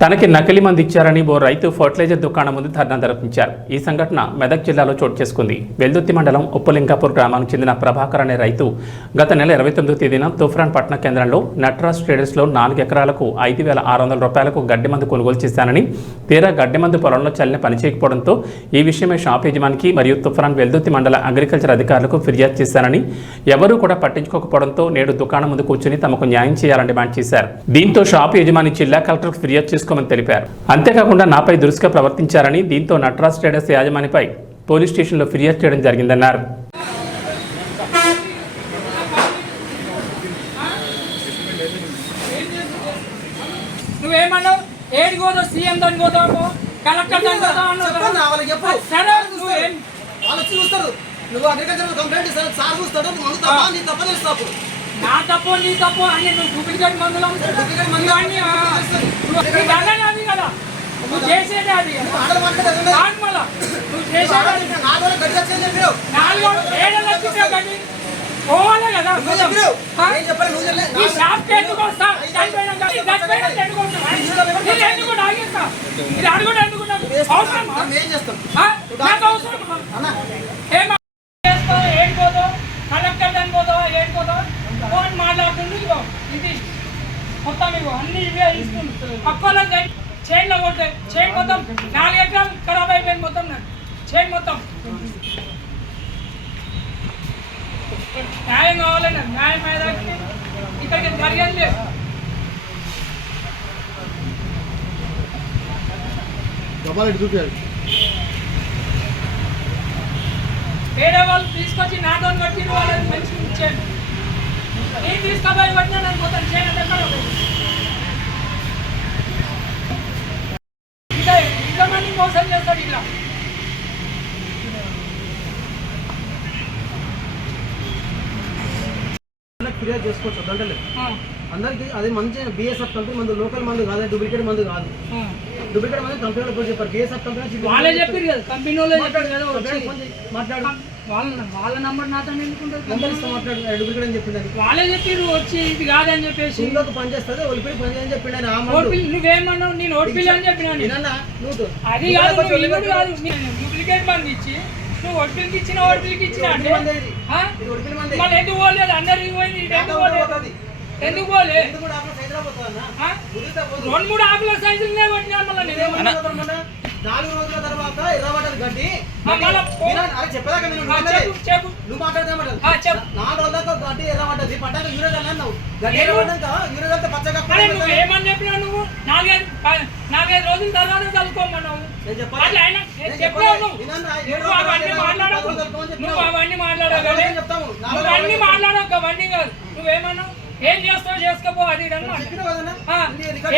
తనకి నకిలీ మందు ఇచ్చారని ఓ రైతు ఫర్టిలైజర్ దుకాణం ముందు ధర్నా నిర్వహించారు. ఈ సంఘటన మెదక్ జిల్లాలో చోటు చేసుకుంది. వెల్దుర్తి మండలం ఉప్పలింకాపూర్ గ్రామానికి చెందిన ప్రభాకర్ అనే రైతు గత నెల 29వ తేదీన తూఫ్రాన్ పట్టణ కేంద్రంలో నట్రాజ్ ట్రేడర్స్లో 4 ఎకరాలకు 5,600 రూపాయలకు గడ్డి మందు కొనుగోలు చేశానని, తీరా గడ్డి మందు పొలంలో చల్లిన పనిచేయకపోవడంతో ఈ విషయమే షాప్ యజమానికి మరియు తుఫ్రాన్ వెల్దుర్తి మండల అగ్రికల్చర్ అధికారులకు ఫిర్యాదు చేశానని, ఎవరూ కూడా పట్టించుకోకపోవడంతో నేడు దుకాణం ముందు కూర్చొని తమకు న్యాయం చేయాలని డిమాండ్ చేశారు. దీంతో షాప్ యజమాని జిల్లా కలెక్టర్కు ఫిర్యాదు చేసుకోమని తెలిపారు. అంతేకాకుండా నాపై దురుసుగా ప్రవర్తించారని, దీంతో నట్రాజ్ ట్రేడర్స్ యాజమానిపై పోలీస్ స్టేషన్లో ఫిర్యాదు చేయడం జరిగిందన్నారు. నా తప్పు నీ తప్పు అని నువ్వు డూప్లికేట్ మందులు కదా, నువ్వు చేసేది అది నువ్వు చేసేది 4 లక్షలు గడ్డి పోవాలి కదా. ఈ షాప్కి ఎందుకు వస్తా? ఎందుకు ఆగిస్తా? ఇది అడుగుడు ఎందుకు అవసరమా? నాకు అవసరమా? ఏడిపోతావు కలెక్టర్ అని పోతావా? ఏడిపోతావా? ఫోన్ మాట్లాడుతుంది ఇది మొత్తం ఇవ్వ అన్ని ఇవే ఇస్తుంది. పక్కన చైన్లో కొట్టాయి, చైన్ మొత్తం 4 ఎకరాలు ఖరాబ్ అయిపోయింది. మొత్తం నాకు చైన్ మొత్తం న్యాయం కావాలన్నా న్యాయం అయ్యేదానికి ఇక్కడికి జరిగేది లేదు. వేరే వాళ్ళు తీసుకొచ్చి నాతో కట్టిన వాళ్ళని మంచిగా ఇచ్చాను. నేను తీసుకపోయి పట్టినా నేను మొత్తం చేయను. ఇంతమంది మోసం చేస్తాడు ఇలా. ఫిర్యాదు చేసుకోవచ్చు గంటలేదు అందరికి. అది మంచి బిఎస్ఎఫ్ కంపెనీ మందు, లోకల్ మందు కాదు, డూప్లికేట్ మందు కాదు. డూప్లికేట్ మందు కంపెనీలో కూడా చెప్పారు. బిఎస్ఎఫ్ కంపెనీ వాళ్ళే చెప్పారు కదా, కంపెనీ మాట్లాడు వాళ్ళ నంబర్ నాతో మాట్లాడు డూప్లికేట్ అని చెప్పింది. వాళ్ళే చెప్పారు వచ్చి ఇది కాదని చెప్పేసి ఇంకొక పని చేస్తుంది ఒలిపిడి పని అని చెప్పిండు. నువ్వేమన్నావు? నేను ఓడిపిల్ అని చెప్పినా. అది కాదు డూప్లికేట్ మంది ఇచ్చి నువ్వు ఒడిపిల్కి ఇచ్చిన ఓడిపిల్కి ఇచ్చిన అంటే మళ్ళీ ఎందుకు పోలేదు? అందరికి పోయింది ఎందుకు పోలే? 2-3 ఆకుల సైజులనే కొట్టినా. మళ్ళీ 4 రోజుల తర్వాత ఎర్రబడ్డది గడ్డి. చెప్పదాకా నువ్వు మాట్లాడదా? 4 రోజులతో గడ్డి ఎర్రబడ్డది. పడ్డాక యూరియా అన్నావు. గడ్డి ఎర్రబడ్డాక యూరియా పచ్చగా ఏమని చెప్పినా నువ్వు 4-5 రోజుల తర్వాత కలుపుకోమన్నావు. నువ్వు అవన్నీ మాట్లాడక అవన్నీ కాదు. నువ్వేమన్నావు? ఏం చేస్తావు చేసుకోపో, అది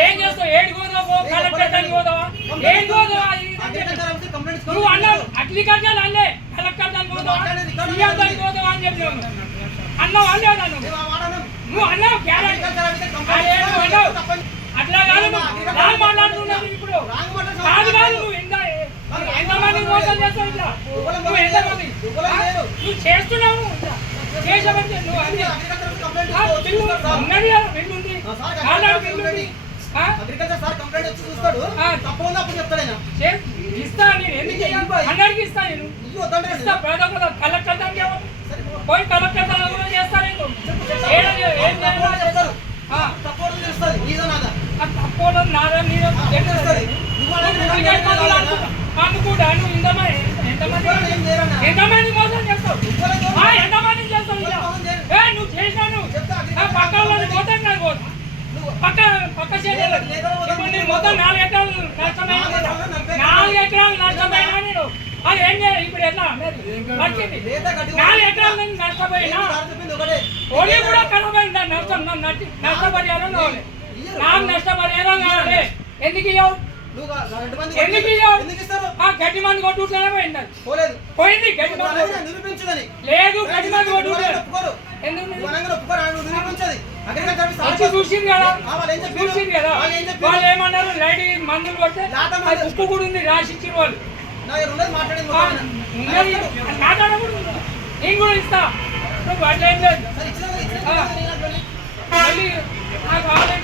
ఏం చేస్తావు? ఏడుకోదావో కలెక్టర్ పోదావా? ఏం పోదావా? నువ్వు అన్నావు అగ్రికల్చర్ అల్లే కలెక్టర్ దానికి పోదావా, సీఎం దానికి పోదావా అని చెప్పినావు. అన్నావు అల్లేదా? నువ్వు అన్నావు అట్లా కాదు. నువ్వు మాట్లాడుతున్నావు ఇప్పుడు కాదు కాదు. నువ్వు ఎంతమంది మోసం చేస్తావు? ఇట్లా నువ్వు ఎంతమంది నువ్వు చేస్తున్నావు? చేసావంటే నువ్వు అన్ని ఇస్తా. నేను ఎందుకు అందరికి ఇస్తా. నేను ఇస్తా. కలెక్టర్ దానికి పోయి కలెక్టర్ దాని కూడా చేస్తా. నేను తప్పడం నాదా నీదో అనుకుంటా. నువ్వు ఎంతమంది మోసం చేస్తావు? ఎంతమంది చేస్తావు? నువ్వు చేసినాను పక్క వాళ్ళని పోతాను. నాకు పక్క చేయలేదు. ఇప్పుడు నేను మొత్తం 4 ఎకరాలు నష్టమైనా 4 ఎకరాలు నష్టమైనా నేను అది ఏం చేయాలి? ఇప్పుడు ఎట్లా వచ్చింది? 4 ఎకరాలు నేను నష్టపోయినా ఓడి కూడా ఖరాబైందా? నష్టపరిహారం కావాలి. నాకు నష్టపరిహారం కావాలి. ఎందుకు ఇవ్వవు? ఎందుకు ఇవ్వవు? గడ్డి మంది కొట్టుట్లనే పోయింది. పోయింది గడ్డి మంది లేదు. గడ్డి మంది కొట్టుట్లేదు ఎందుకు చూసింది కదా. చూసింది కదా. వాళ్ళు ఏమన్నారు? లైట్ మందులు కొడితే ఉప్పు కూడా ఉంది రాసిచ్చిన వాళ్ళు. మాట్లాడకూడదు. నేను కూడా ఇస్తా. నువ్వు అట్లా ఏం లేదు. మళ్ళీ నాకు కావాలి.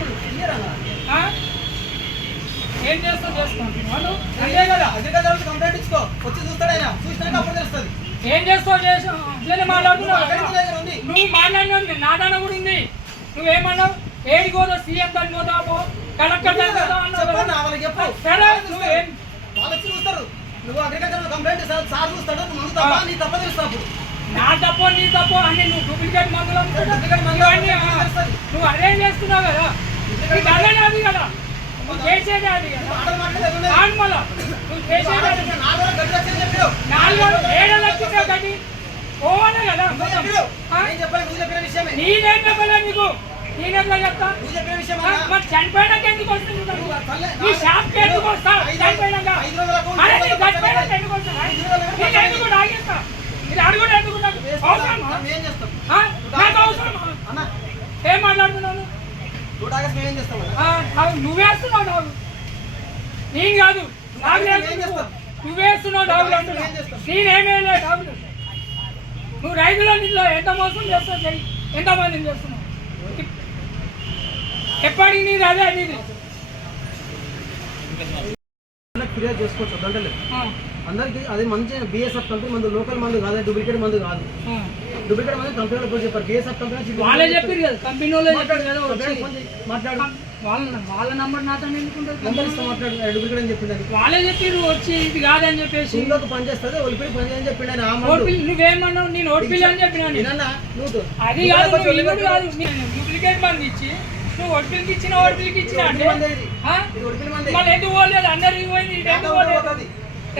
ఏం చేస్తావు చేసుకుంటున్నాను అంతే కదా అగ్రికల్చర్ కంప్లైంట్ ఇచ్చుకో వచ్చి చూస్తాడు ఆయన చూసినాక అప్పుడు తెలుస్తుంది ఏం చేస్తావు చేసావు నేను మాట్లాడుతున్నావు కదా. దగ్గర ఉంది నువ్వు మాట్లాడినా నాదాన కూడా ఉంది. నువ్వేమన్నావు ఏడికి పోదా సీఎం దాన్ని పోతావు కలెక్టర్ దాన్ని పోతావు అన్నావు కదా. చెప్పన్నా వాళ్ళకి చెప్పు సరే నువ్వేం వాళ్ళు వచ్చి చూస్తారు నువ్వు అగ్రికల్చర్ కంప్లైంట్ సార్ చూస్తాడు నువ్వు మందు తప్ప నీ తప్ప తెలుస్తావు నా తప్పు నీ తప్పు అన్ని నువ్వు డూప్లికేట్ మందులు అమ్ముతావు. డూప్లికేట్ మందులు ఇవన్నీ, నువ్వు అదే చేస్తున్నావు కదా. నీకు అదే అది కదా నువ్వు చేసేది అది కదా. కాదు మళ్ళా నువ్వు చేసేది అది. 4 రోజులు గడ్డి వచ్చింది చెప్పాడు 7 లక్షలు గడ్డి పోవాలే కదా మొత్తం. ఆ? నేను చెప్పాను నువ్వు చెప్పిన విషయమే నేనేం చెప్పలే నీకు నేనెట్లా చెప్తా నువ్వు చెప్పిన విషయం మరి చనిపోయినాక ఎందుకు వస్తుంది నీ షాప్కి ఎందుకు వస్తా చనిపోయినాక అరే నీ చనిపోయినాక ఎందుకు వస్తా నేను ఎందుకు తాగేస్తా ఇది అడుగుడు ఎందుకు నాకు అవసరమా? ఏం చేస్తాం ఆ? నాకు అవసరమా? అన్న ఏం మాట్లాడుతున్నాను 2 ఆగస్ట్ మేము ఏం చేస్తాం నువ్వేస్తున్నావు డాగు నేను కాదు డాగు లేదు. నువ్వేస్తున్నావు డాగులు అంటున్నా నేనేమేలే డాగులు. నువ్వు రైతుల నీళ్ళు ఎంత మోసం చేస్తావు చెయ్యి ఎంతమందిని చేస్తున్నావు ఎప్పటికి నీది అదే నీది. ఫిర్యాదు చేసుకోవచ్చు వద్దంటలేదు ఆ, అందరికి అది మంచి బిఎస్ఎఫ్ కంపెనీ మందు లోకల్ మందు కాదు డూప్లికేట్ మందు కాదు ఆ. డూప్లికేట్ మందు కంపెనీలో పోయి చెప్పారు బిఎస్ఎఫ్ కంపెనీ వాళ్ళే చెప్పారు కదా కంపెనీ వాళ్ళే చెప్పారు కదా వచ్చి. మాట్లాడు వాళ్ళ నంబర్ నాతో ఎందుకుంటుంది నంబర్ ఇస్తా మాట్లాడు డూప్లికేట్ అని చెప్పింది వాళ్ళే చెప్పారు వచ్చి ఇది కాదని చెప్పేసి ఇంకొక పని చేస్తుంది ఒలిపిడి పని అని చెప్పిండు ఆయన ఆ మందు. ఓడిపిల్లి నువ్వేమన్నావు నేను ఓడిపిల్లి అని చెప్పినా నేను. నేనన్నా నువ్వు అది కాదు నువ్వు ఇల్లు కాదు నేను డూప్లికేట్ మంది ఇచ్చి నువ్వు ఒడిపిల్లికి ఇచ్చిన ఓడిపిల్లికి ఇచ్చిన అంటే ఆ? ఇది ఒలిపిడి మంది మళ్ళీ ఎందుకు పోలేదు అందరికి పోయింది ఇది ఎందుకు పోలేదు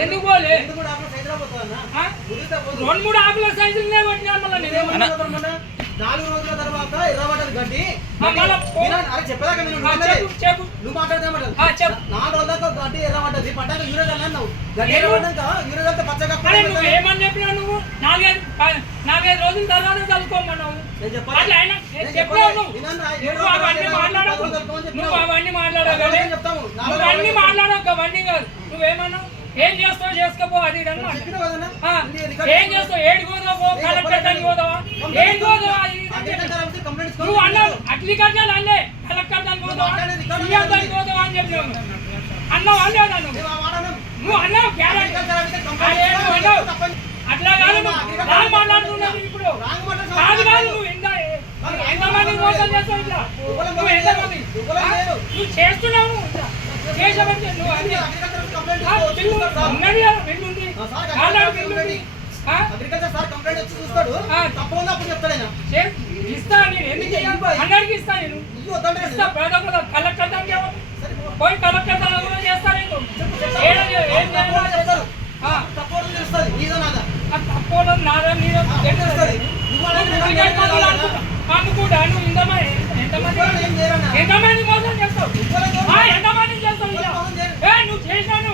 ఎందుకు పోలే ఎందుకు కూడా అప్పుడు హైదరాబాద్ పోతుందన్నా ఆ? ఉరిగితే పోదు 2-3 ఆకుల సైజులనే కొట్టినా మళ్ళీ నేనేమన్నా 4 రోజుల తర్వాత ఎర్రబడ్డది గడ్డి మళ్ళీ అరే చెప్పేదాకా నేను చెప్పు నువ్వు మాట్లాడదామంటారు ఆ, చెప్పు 4 రోజుల దాకా గడ్డి ఎర్రబడ్డది పడ్డాక యూరియా అన్నావు గడ్డి ఎర్రబడ్డాక యూరియా అంతా పచ్చగా అరే నువ్వు ఏమని చెప్పినా నువ్వు 4-5 రోజుల తర్వాత కలుసుకోమన్నావు నేను చెప్పాలి అట్లా అయినా చెప్పావు నువ్వు అవన్నీ మాట్లాడకు నువ్వు అవన్నీ మాట్లాడగలే చెప్తాము నువ్వు అన్ని మాట్లాడక అవన్నీ కాదు నువ్వేమన్నావు ఏం చేస్తావు చేసుకోపో అది ఇది అన్నా చెప్పినావు కదన్నా ఏం చేస్తావు ఏడు గోదావో కలెక్టర్ దానికి పోదావా ఏం గోదావా అది ఇది అని చెప్పి. కంప్లైంట్ నువ్వు అన్నావు అగ్రికల్చర్ అల్లే కలెక్టర్ దానికి పోదావా సీఎం దానికి పోదావా అని చెప్పినావు అన్నావు అల్లేదా నువ్వు అన్నావు గ్యారెంటీ నువ్వు అన్నావు అట్లా కాదు నువ్వు రాంగ్ మాట్లాడుతున్నావు ఇప్పుడు కాదు కాదు నువ్వు ఎంతమంది మోసం చేస్తావు ఇట్లా నువ్వు ఎంతమంది నువ్వు చేస్తున్నావు ఇట్లా చేసావంటే నువ్వు అన్ని ఉన్నది కదా బిల్లు ఉంది ఆల్రెడీ బిల్లు ఉంది ఆ? అగ్రికల్చర్ సార్ కంప్లైంట్ వచ్చి చూస్తాడు తప్పు ఉంది అప్పుడు చెప్తాడు ఆయన ఇస్తా నేను ఎందుకు ఇయ్యాలి? అందరికి ఇస్తా నేను ఇయ్యి వద్దంటే ఇస్తా పేద కలెక్టర్ దానికి పోయి కలెక్టర్ దాని కూడా చేస్తా నేను ఏం చేయాలో చేస్తారు తప్పు ఉంది తెలుస్తుంది నీదో నాదా తప్పకుండా నాదా నీదో తెలుస్తుంది అమ్ముకుంటా నువ్వు ఏం చేయరన్నా ఎంతమంది మోసం చేస్తావు ఎంతమంది చేస్తావు ఇలా నువ్వు చేసినాను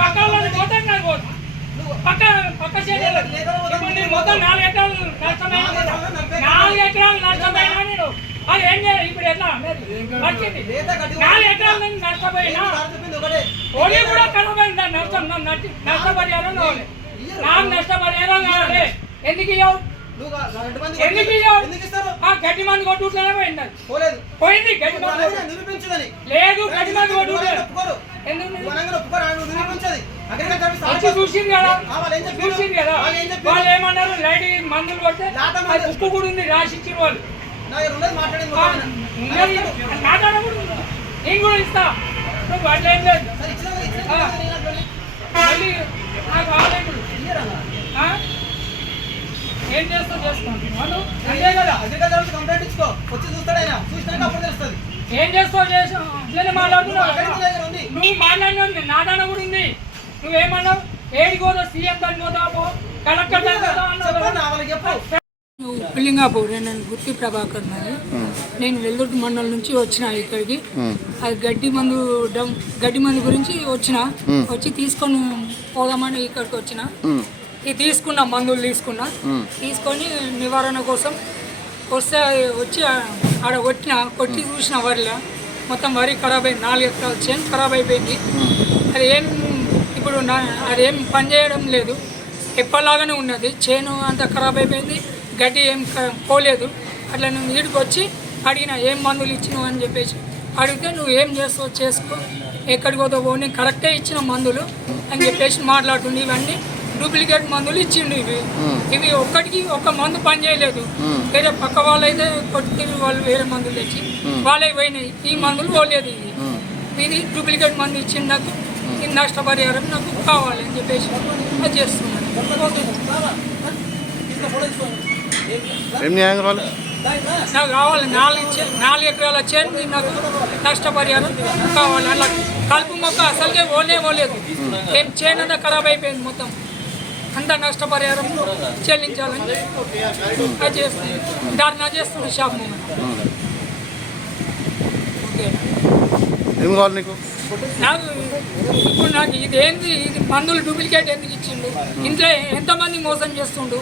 పక్క వాళ్ళని పోతాను నాకు పోతా పక్క చేయాలి ఇప్పుడు నేను మొత్తం 4 ఎకరాలు నష్టమైనా 4 ఎకరాలు నష్టమైనా నేను అది ఏం చేయాలి ఇప్పుడు ఎట్లా వచ్చింది 4 ఎకరాలు నేను నష్టపోయినా ఓడి కూడా కనబడిందా నష్టం నష్టపరిహారం కావాలి నాకు నష్టపరిహారం కావాలి ఎందుకు ఇవ్వవు ఎందుకు ఇవ్వవు గడ్డి మంది కొట్టుట్లోనే పోయింది అది పోయింది గడ్డి మంది లేదు గడ్డి మంది కొట్టుట్లేదు వచ్చి చూసింది కదా చూసింది కదా వాళ్ళు ఏమన్నారు లైట్ మందులు కొడితే అది ఉప్పు కూడా ఉంది రాసిచ్చిన వాళ్ళు ఉన్నది మాట్లాడకూడదు నేను కూడా ఇస్తా నువ్వు అట్లా ఏం లేదు మళ్ళీ నాకు ఆలేదు ఏం చేస్తావు చేసుకుంటున్నాను అంతే కదా అగ్రికల్చర్ కంప్లైంట్ ఇచ్చుకో వచ్చి చూస్తాడు ఆయన చూసినాక అప్పుడు తెలుస్తుంది ఏం చేస్తావు చేసావు నేను మాట్లాడుతున్నావు నువ్వు మాట్లాడినా నాదాన కూడా ఉంది నువ్వేమన్నావు ఏడికి పోదా సీఎం దాన్ని పోతావు కలెక్టర్ దాన్ని పోతావు అన్నావు చెప్పు పిల్లింగాపూర్ నేను గుత్తి ప్రభాకర్ నాది నేను వెల్దుర్తి మండలం నుంచి వచ్చిన ఇక్కడికి అది గడ్డి మందు గురించి వచ్చి తీసుకొని పోదామని ఇక్కడికి వచ్చిన ఇది తీసుకున్నా మందులు తీసుకొని నివారణ కోసం వస్తే వచ్చి ఆడ కొట్టి చూసిన వరిలో మొత్తం వరి ఖరాబ్ అయింది 4 ఎకరాల చేను ఖరాబ్ అయిపోయింది అది ఏం ఇప్పుడు అదేం పని చేయడం లేదు ఎప్పటిలాగానే ఉన్నది చేను అంతా ఖరాబ్ అయిపోయింది గడ్డి ఏం పోలేదు అట్లా నేను వీడికి వచ్చి అడిగిన ఏం మందులు ఇచ్చినావు అని చెప్పేసి అడిగితే నువ్వు ఏం చేస్తావు చేసుకో ఎక్కడికి పోతే పో నేను కరెక్టే ఇచ్చిన మందులు అని చెప్పేసి మాట్లాడుతుంది. ఇవన్నీ డూప్లికేట్ మందులు ఇచ్చిండు. ఇవి ఒక్కటికి ఒక మందు పని చేయలేదు. వేరే పక్క వాళ్ళు అయితే కొట్టి వాళ్ళు వేరే మందులు తెచ్చి వాళ్ళే పోయినాయి. ఈ మందులు పోలేదు. ఇది డూప్లికేట్ మందు ఇచ్చింది. నాకు ఈ నష్టపరిహారం నాకు కావాలి అని చెప్పేసి అది చేస్తున్నాను. ఏం న్యాయం కావాలి? నాకు కావాలి 4 ఎకరాల చేను నాకు నష్టపరిహారం కావాలి. అలా కలుపు మొక్క అసలుకే పోలేదు. ఏం చేను అంతా ఖరాబ్ అయిపోయింది. మొత్తం అంతా నష్టపరిహారం చెల్లించాలని అది చేస్తుంది. ధర్నా చేస్తుంది షాప్ ముందు. ఓకే ఏం కావాలి నీకు? నాకు ఇప్పుడు నాకు ఇది మందులు డూప్లికేట్ ఎందుకు ఇచ్చిండు? ఇంట్లో ఎంతమంది మోసం చేస్తుండు?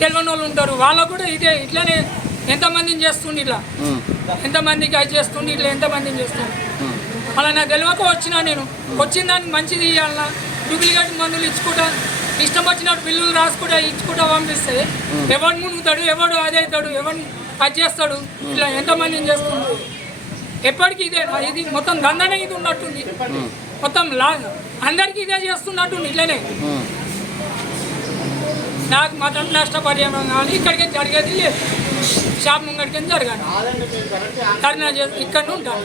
తెలియని వాళ్ళు ఉంటారు. వాళ్ళకు కూడా ఇట్లానే ఎంతమందిని చేస్తుండు. ఇట్లా ఎంతమందికి అది చేస్తుండు. ఇట్లా ఎంతమందిని చేస్తుండు. అలా నాకు తెలియక వచ్చినా. నేను వచ్చిన దానికి మంచిది ఇవ్వాలన్నా డూప్లికేట్ మందులు ఇచ్చుకుంటా ఇష్టం వచ్చినట్టు బిల్లులు రాసుకుంటా ఇచ్చుకుంటా పంపిస్తే ఎవడు మునుగుతాడు, ఎవడు అది అవుతాడు, ఎవడు అది చేస్తాడు. ఇట్లా ఎంతమందిని చేస్తుండు. ఎప్పటికీ ఇది మొత్తం దందనే ఇది ఉన్నట్టుంది. మొత్తం అందరికీ ఇదే చేస్తున్నట్టుంది. ఇట్లనే నాకు మాత్రం నష్టపరిహారం కావాలి. ఇక్కడికి జరిగేది లేదు. షాప్ ముంగడికి జరగాలి. ధర్నా చేసి ఇక్కడ ఉంటాను.